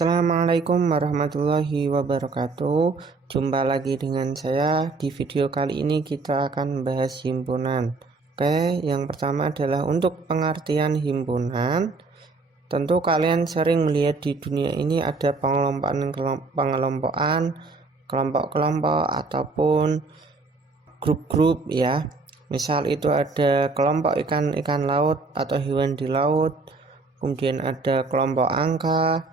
Assalamualaikum warahmatullahi wabarakatuh. Jumpa lagi dengan saya. Di video kali ini kita akan membahas himpunan. Oke, yang pertama adalah untuk pengertian himpunan. Tentu kalian sering melihat di dunia ini ada pengelompokan, kelompok-kelompok ataupun grup-grup ya. Misal itu ada kelompok ikan laut atau hewan di laut, kemudian ada kelompok angka,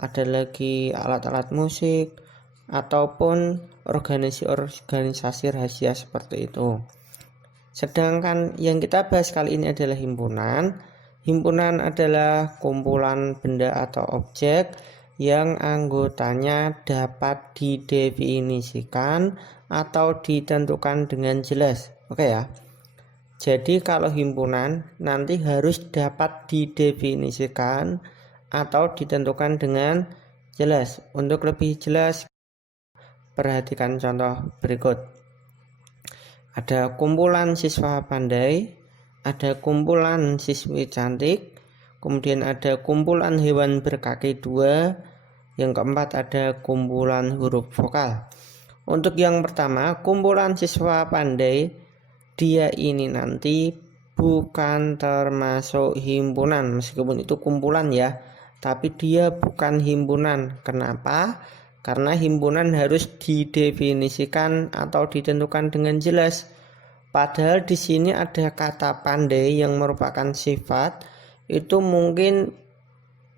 ada lagi alat-alat musik, ataupun organisasi rahasia seperti itu. Sedangkan yang kita bahas kali ini adalah himpunan. Himpunan adalah kumpulan benda atau objek yang anggotanya dapat didefinisikan atau ditentukan dengan jelas. Oke ya. Jadi kalau himpunan nanti harus dapat didefinisikan atau ditentukan dengan jelas. Untuk lebih jelas, perhatikan contoh berikut. Ada kumpulan siswa pandai, ada kumpulan siswi cantik, kemudian ada kumpulan hewan berkaki dua, yang keempat ada kumpulan huruf vokal. Untuk yang pertama, kumpulan siswa pandai, dia ini nanti bukan termasuk himpunan, meskipun itu kumpulan ya, tapi dia bukan himpunan. Kenapa? Karena himpunan harus didefinisikan atau ditentukan dengan jelas. Padahal di sini ada kata pandai yang merupakan sifat. Itu mungkin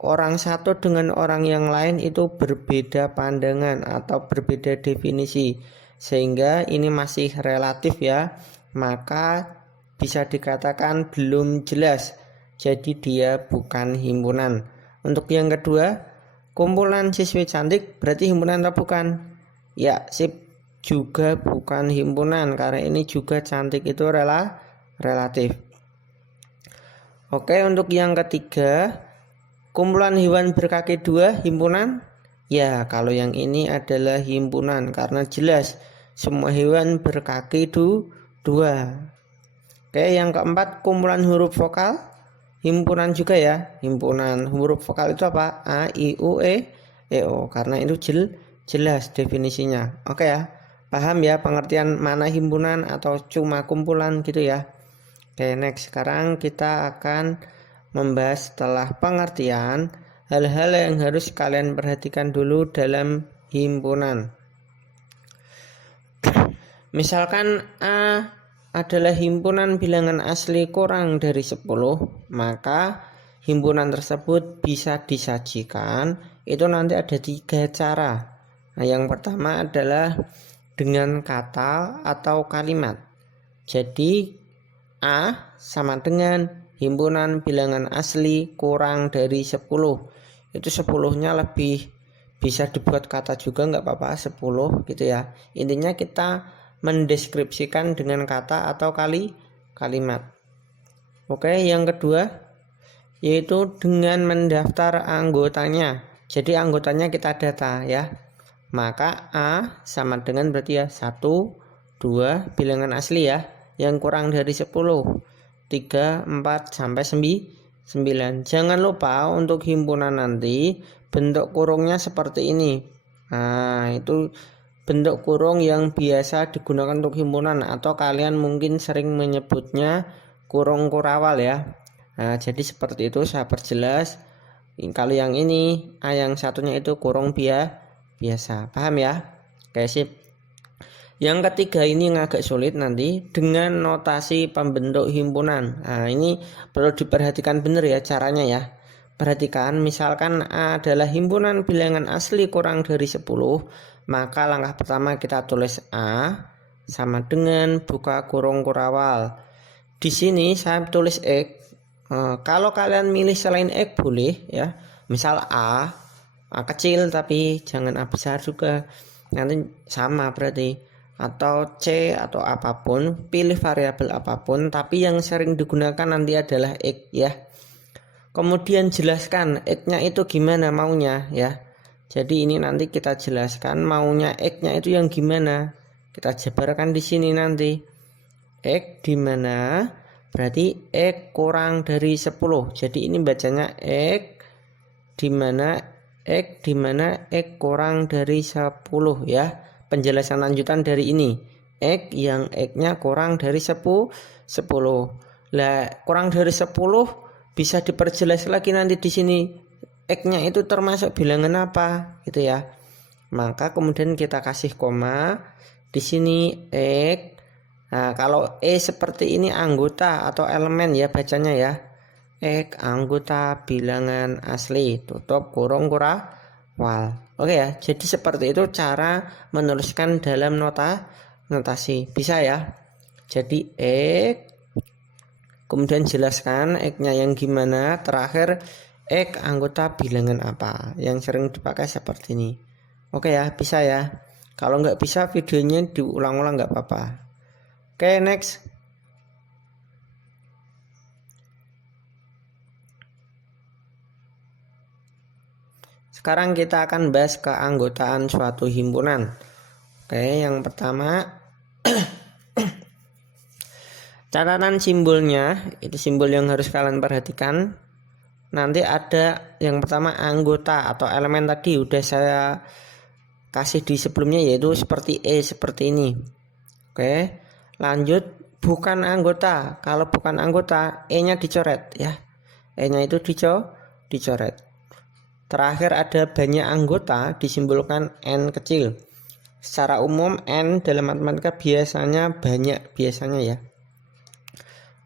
orang satu dengan orang yang lain itu berbeda pandangan atau berbeda definisi, sehingga ini masih relatif ya. Maka bisa dikatakan belum jelas. Jadi dia bukan himpunan. Untuk yang kedua, kumpulan siswi cantik berarti himpunan atau bukan? Ya, sip, juga bukan himpunan karena ini juga cantik itu relatif. Oke, untuk yang ketiga, kumpulan hewan berkaki dua himpunan? Ya, kalau yang ini adalah himpunan karena jelas semua hewan berkaki dua. Oke, yang keempat, kumpulan huruf vokal himpunan juga ya. Himpunan huruf vokal itu apa? A, I, U, E, O. Karena itu jelas definisinya. Oke ya. Paham ya pengertian mana himpunan atau cuma kumpulan gitu ya. Oke, next. Sekarang kita akan membahas setelah pengertian hal-hal yang harus kalian perhatikan dulu dalam himpunan. Misalkan A adalah himpunan bilangan asli kurang dari 10, maka himpunan tersebut bisa disajikan itu nanti ada 3 cara. Nah, yang pertama adalah dengan kata atau kalimat. Jadi A sama dengan himpunan bilangan asli kurang dari 10. Itu 10-nya lebih bisa dibuat kata juga nggak apa-apa, 10 gitu ya. Intinya kita mendeskripsikan dengan kata atau kalimat. Oke, yang kedua yaitu dengan mendaftar anggotanya. Jadi anggotanya kita data ya. Maka A sama dengan berarti ya 1, 2 bilangan asli ya, yang kurang dari 10, 3, 4 sampai 9. Jangan lupa untuk himpunan nanti bentuk kurungnya seperti ini. Nah, itu bentuk kurung yang biasa digunakan untuk himpunan, atau kalian mungkin sering menyebutnya kurung kurawal ya. Nah, jadi seperti itu saya perjelas. Kalau yang ini A yang satunya itu kurung biasa. Paham ya? Oke, sip. Yang ketiga ini yang agak sulit nanti dengan notasi pembentuk himpunan. Nah, ini perlu diperhatikan benar ya caranya ya. Perhatikan, misalkan A adalah himpunan bilangan asli kurang dari 10, maka langkah pertama kita tulis A sama dengan buka kurung kurawal. Di sini saya tulis X. Kalau kalian milih selain X boleh ya. Misal A kecil tapi jangan A besar juga. Nanti sama berarti. Atau C atau apapun, pilih variabel apapun, tapi yang sering digunakan nanti adalah X ya. Kemudian jelaskan X-nya itu gimana maunya ya. Jadi ini nanti kita jelaskan maunya X-nya itu yang gimana. Kita jabarkan di sini nanti. X di mana? Berarti X kurang dari 10. Jadi ini bacanya X di mana X di mana X kurang dari 10 ya. Penjelasan lanjutan dari ini. X yang X-nya kurang dari 10. Lah, kurang dari 10 bisa diperjelas lagi nanti di sini. X-nya itu termasuk bilangan apa gitu ya. Maka kemudian kita kasih koma di sini X. Nah, kalau E seperti ini anggota atau elemen ya bacanya ya. X anggota bilangan asli, tutup kurung kurawal. Oke ya, jadi seperti itu cara menuliskan dalam notasi. Bisa ya. Jadi X, kemudian jelaskan X-nya yang gimana, terakhir X anggota bilangan apa. Yang sering dipakai seperti ini. Oke ya, bisa ya. Kalau nggak bisa videonya diulang-ulang nggak apa-apa. Oke, next. Sekarang kita akan bahas keanggotaan suatu himpunan. Oke, yang pertama catatan simbolnya, itu simbol yang harus kalian perhatikan. Nanti ada yang pertama anggota atau elemen tadi udah saya kasih di sebelumnya, yaitu seperti E seperti ini. Oke, lanjut bukan anggota. Kalau bukan anggota, E-nya dicoret ya. E-nya itu dicoret. Terakhir ada banyak anggota disimbolkan N kecil. Secara umum N dalam matematika biasanya banyak biasanya ya.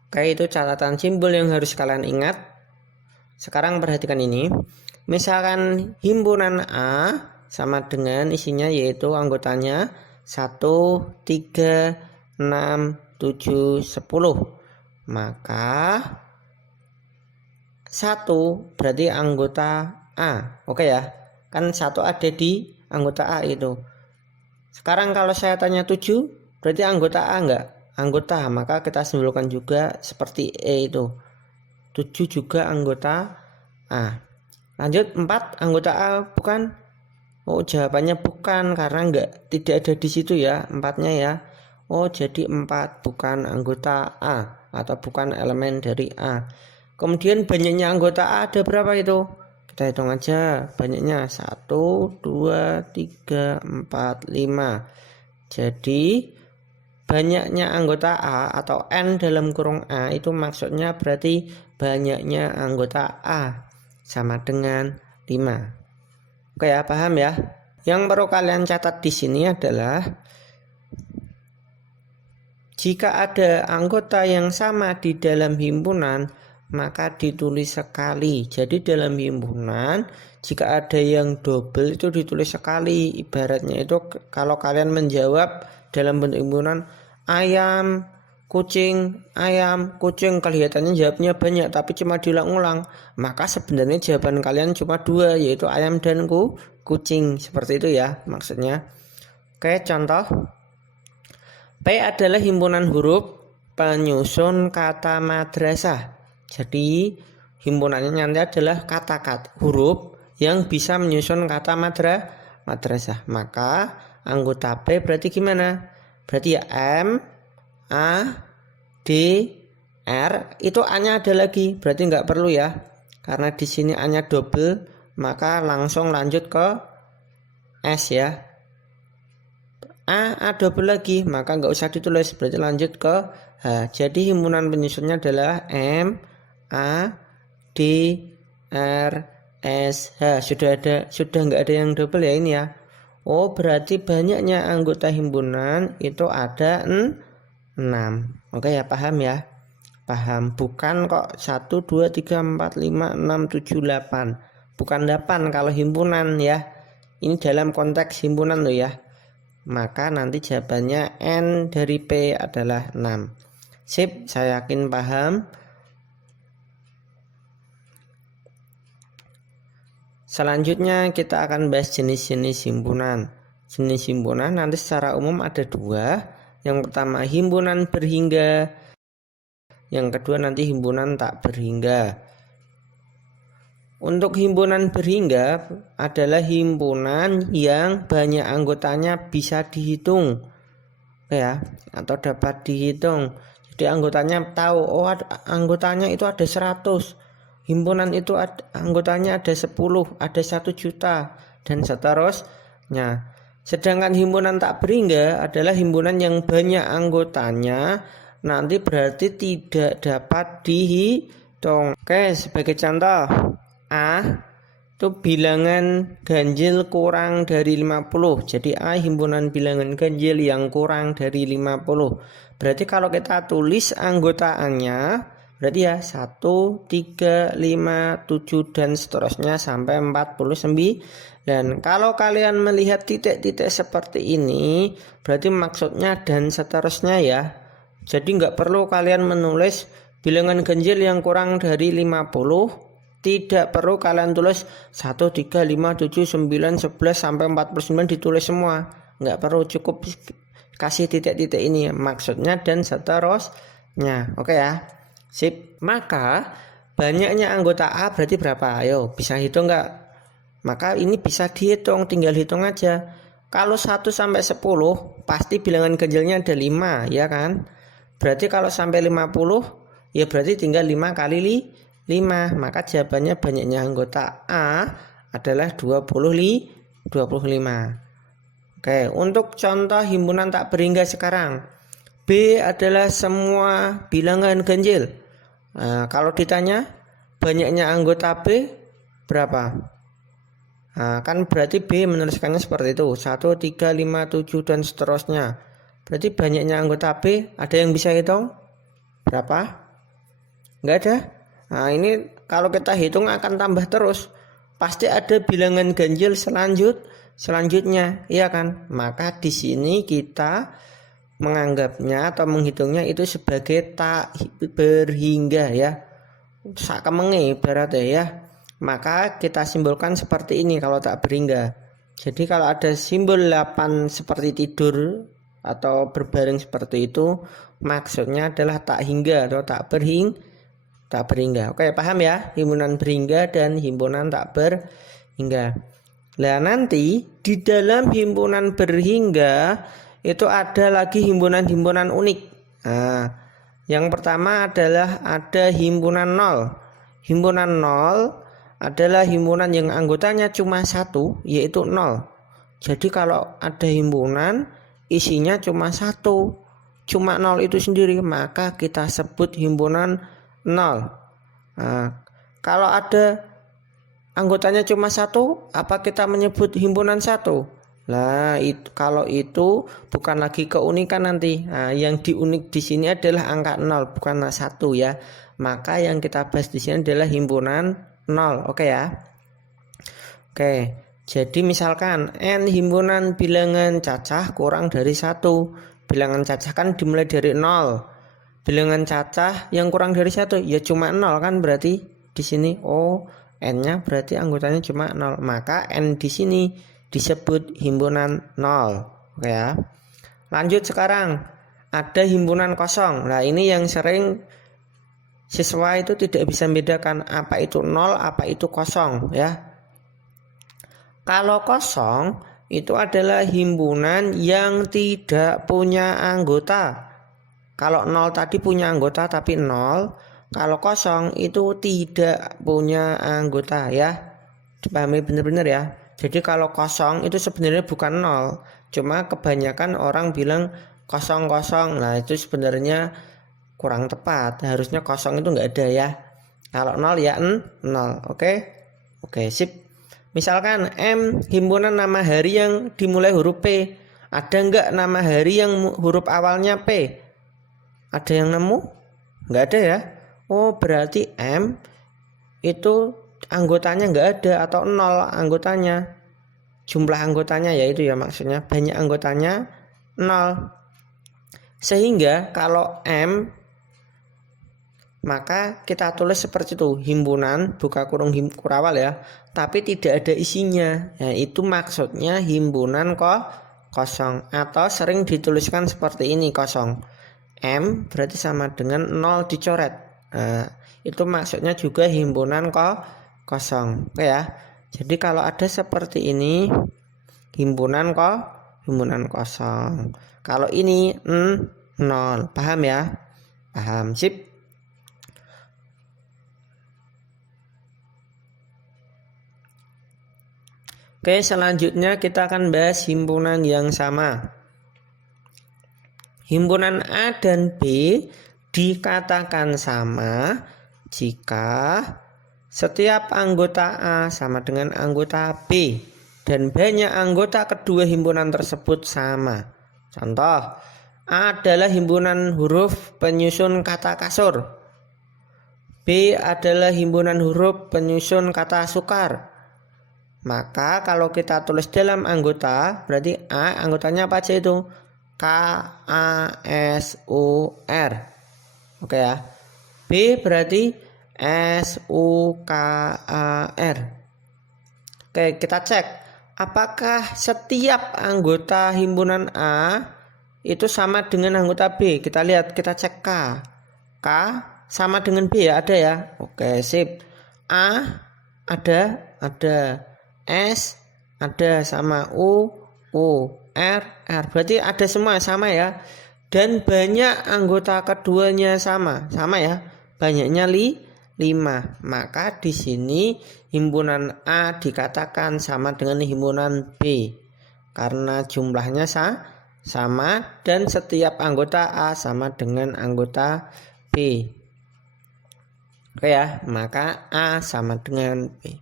Oke, itu catatan simbol yang harus kalian ingat. Sekarang perhatikan ini. Misalkan himpunan A sama dengan isinya yaitu anggotanya 1, 3, 6, 7, 10. Maka 1 berarti anggota A. Oke ya. Kan 1 ada di anggota A itu. Sekarang kalau saya tanya 7, berarti anggota A enggak? Anggota, maka kita simbolkan juga seperti E itu. 7 juga anggota A. Lanjut 4 anggota A bukan? Oh, jawabannya bukan karena tidak ada di situ ya, 4-nya ya. Oh, jadi 4 bukan anggota A atau bukan elemen dari A. Kemudian banyaknya anggota A ada berapa itu? Kita hitung aja banyaknya 1, 2, 3, 4, 5. Jadi banyaknya anggota A atau N dalam kurung A itu maksudnya berarti banyaknya anggota A sama dengan 5. Oke ya, paham ya? Yang perlu kalian catat di sini adalah jika ada anggota yang sama di dalam himpunan, maka ditulis sekali. Jadi dalam himpunan jika ada yang double itu ditulis sekali. Ibaratnya itu kalau kalian menjawab dalam bentuk himpunan ayam, kucing, kelihatannya jawabnya banyak tapi cuma diulang-ulang. Maka sebenarnya jawaban kalian cuma 2, yaitu ayam dan kucing. Seperti itu ya maksudnya. Oke, contoh. P adalah himpunan huruf penyusun kata madrasah. Jadi himpunannya nanti adalah kata-kata huruf yang bisa menyusun kata madrasah. Maka anggota P berarti gimana? Berarti ya M, A, D, R. Itu A-nya ada lagi, berarti nggak perlu ya. Karena di sini A-nya double, maka langsung lanjut ke S ya. A double lagi, maka nggak usah ditulis, berarti lanjut ke H. Jadi himpunan penyusunnya adalah M, A, D, R, S, H. Sudah nggak ada yang double ya ini ya. Oh, berarti banyaknya anggota himpunan itu ada 6. Oke ya, paham ya? Paham, bukan kok 1, 2, 3, 4, 5, 6, 7, 8. Bukan 8 kalau himpunan ya. Ini dalam konteks himpunan loh ya. Maka nanti jawabannya N dari P adalah 6. Sip, saya yakin paham. Selanjutnya kita akan bahas jenis-jenis himpunan. Jenis himpunan nanti secara umum ada 2. Yang pertama himpunan berhingga. Yang kedua nanti himpunan tak berhingga. Untuk himpunan berhingga adalah himpunan yang banyak anggotanya bisa dihitung ya, atau dapat dihitung. Jadi anggotanya tahu, oh anggotanya itu ada 100. himpunan itu anggotanya ada 10, ada 1 juta, dan seterusnya. Sedangkan himpunan tak berhingga adalah himpunan yang banyak anggotanya, nanti berarti tidak dapat dihitung. Oke, sebagai contoh, A itu bilangan ganjil kurang dari 50. Jadi A himpunan bilangan ganjil yang kurang dari 50. Berarti kalau kita tulis anggotaannya, berarti ya 1, 3, 5, 7 dan seterusnya sampai 49. Dan kalau kalian melihat titik-titik seperti ini, berarti maksudnya dan seterusnya ya. Jadi nggak perlu kalian menulis bilangan ganjil yang kurang dari 50. Tidak perlu kalian tulis 1, 3, 5, 7, 9, 11 sampai 49 ditulis semua. Nggak perlu, cukup kasih titik-titik ini maksudnya dan seterusnya. Oke ya. Sip. Maka banyaknya anggota A berarti berapa? Ayo, bisa hitung nggak? Maka ini bisa dihitung, tinggal hitung aja. Kalau 1 sampai 10 pasti bilangan ganjilnya ada 5, ya kan? Berarti kalau sampai 50 ya berarti tinggal 5 kali 5. Maka jawabannya banyaknya anggota A adalah 25. Oke, untuk contoh himpunan tak berhingga sekarang. B adalah semua bilangan ganjil. Nah, kalau ditanya banyaknya anggota B berapa? Nah, kan berarti B menuliskannya seperti itu. 1, 3, 5, 7 dan seterusnya. Berarti banyaknya anggota B, ada yang bisa hitung? Berapa? Enggak ada. Nah, ini kalau kita hitung akan tambah terus. Pasti ada bilangan ganjil selanjutnya, iya kan? Maka di sini kita menganggapnya atau menghitungnya itu sebagai tak berhingga ya. Sakemenge ibaratnya ya. Maka kita simbolkan seperti ini kalau tak berhingga. Jadi kalau ada simbol 8 seperti tidur atau berbaring seperti itu, maksudnya adalah tak hingga atau tak berhingga. Oke, paham ya? Himpunan berhingga dan himpunan tak berhingga. Nah, nanti di dalam himpunan berhingga itu ada lagi himpunan-himpunan unik. Nah, yang pertama adalah ada himpunan 0. Himpunan 0 adalah himpunan yang anggotanya cuma 1, yaitu 0. Jadi kalau ada himpunan isinya cuma 1, cuma 0 itu sendiri, maka kita sebut himpunan 0. Nah, kalau ada anggotanya cuma 1, apa kita menyebut himpunan 1? Nah, kalau itu bukan lagi keunikan nanti. Nah, yang diunik di sini adalah angka 0, bukan 1 ya. Maka yang kita bahas di sini adalah himpunan 0. Oke ya. Oke. Jadi misalkan n himpunan bilangan cacah kurang dari 1. Bilangan cacah kan dimulai dari 0. Bilangan cacah yang kurang dari 1 ya cuma 0 kan, berarti di sini n-nya berarti anggotanya cuma 0. Maka n di sini disebut himpunan 0. Oke ya. Lanjut sekarang ada himpunan kosong. Nah, ini yang sering siswa itu tidak bisa membedakan apa itu 0, apa itu kosong ya. Kalau kosong itu adalah himpunan yang tidak punya anggota. Kalau 0 tadi punya anggota tapi 0, kalau kosong itu tidak punya anggota ya. Dipahami benar-benar ya. Jadi kalau kosong itu sebenarnya bukan 0, cuma kebanyakan orang bilang kosong-kosong. Nah, itu sebenarnya kurang tepat. Harusnya kosong itu enggak ada ya. Kalau 0 ya 0. Oke, sip. Misalkan M himpunan nama hari yang dimulai huruf P. Ada enggak nama hari yang huruf awalnya P? Ada yang nemu? Enggak ada ya. Berarti M itu anggotanya enggak ada atau 0 anggotanya. Jumlah anggotanya yaitu ya, maksudnya banyak anggotanya 0. Sehingga kalau M maka kita tulis seperti itu, himpunan buka kurung kurawal ya, tapi tidak ada isinya. Nah, itu maksudnya himpunan kosong, atau sering dituliskan seperti ini, kosong. M berarti sama dengan 0 dicoret. Nah, itu maksudnya juga himpunan kosong. Oke ya. Jadi kalau ada seperti ini himpunan kosong. Kalau ini 0. Paham ya? Paham. Sip. Oke, selanjutnya kita akan bahas himpunan yang sama. Himpunan A dan B dikatakan sama jika setiap anggota A sama dengan anggota B dan banyak anggota kedua himpunan tersebut sama. Contoh, A adalah himpunan huruf penyusun kata kasur. B adalah himpunan huruf penyusun kata sukar. Maka kalau kita tulis dalam anggota, berarti A anggotanya apa aja itu? K, A, S, U, R. Oke ya. B berarti S, U, K, A, R. Oke, kita cek. Apakah setiap anggota himpunan A itu sama dengan anggota B? Kita lihat, kita cek K. K sama dengan B ya, ada ya. Oke, sip. A ada. S ada sama U, R. Berarti ada semua sama ya. Dan banyak anggota keduanya sama ya. Banyaknya 5. Maka di sini himpunan A dikatakan sama dengan himpunan B karena jumlahnya sama dan setiap anggota A sama dengan anggota B. Oke ya, maka A sama dengan B.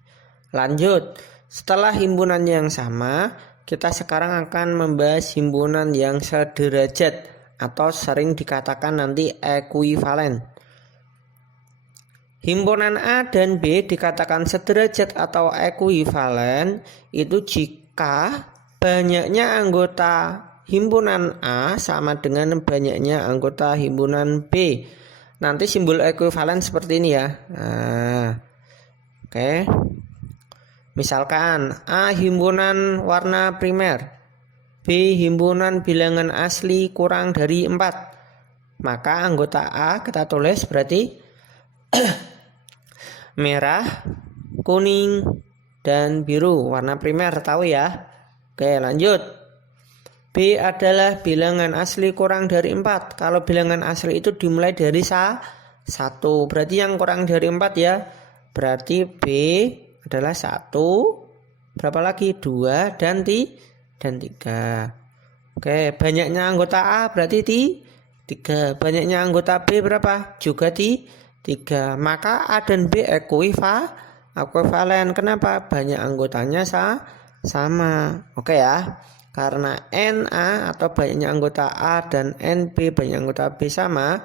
Lanjut. Setelah himpunan yang sama, kita sekarang akan membahas himpunan yang sederajat atau sering dikatakan nanti ekuivalen. Himpunan A dan B dikatakan sederajat atau ekuivalen itu jika banyaknya anggota himpunan A sama dengan banyaknya anggota himpunan B. Nanti simbol ekuivalen seperti ini ya. Oke. Misalkan A himpunan warna primer, B himpunan bilangan asli kurang dari 4. Maka anggota A kita tulis berarti merah, kuning, dan biru. Warna primer tahu ya. Oke, lanjut. B adalah bilangan asli kurang dari 4. Kalau bilangan asli itu dimulai dari 1. Berarti yang kurang dari 4 ya. Berarti B adalah 1, berapa lagi? 2 dan 3. Oke, banyaknya anggota A berarti 3. Banyaknya anggota B berapa? Juga 3. Maka A dan B ekuivalen. Kenapa? Banyak anggotanya sama. Oke ya. Karena NA atau banyaknya anggota A dan NB banyak anggota B sama,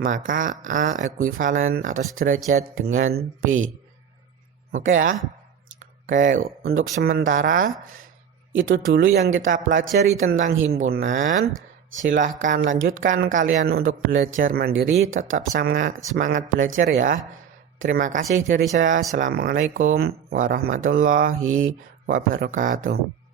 maka A ekuivalen atau sederajat dengan B. Oke ya. Oke, untuk sementara itu dulu yang kita pelajari tentang himpunan. Silahkan lanjutkan kalian untuk belajar mandiri. Tetap semangat belajar ya. Terima kasih dari saya. Assalamualaikum warahmatullahi wabarakatuh.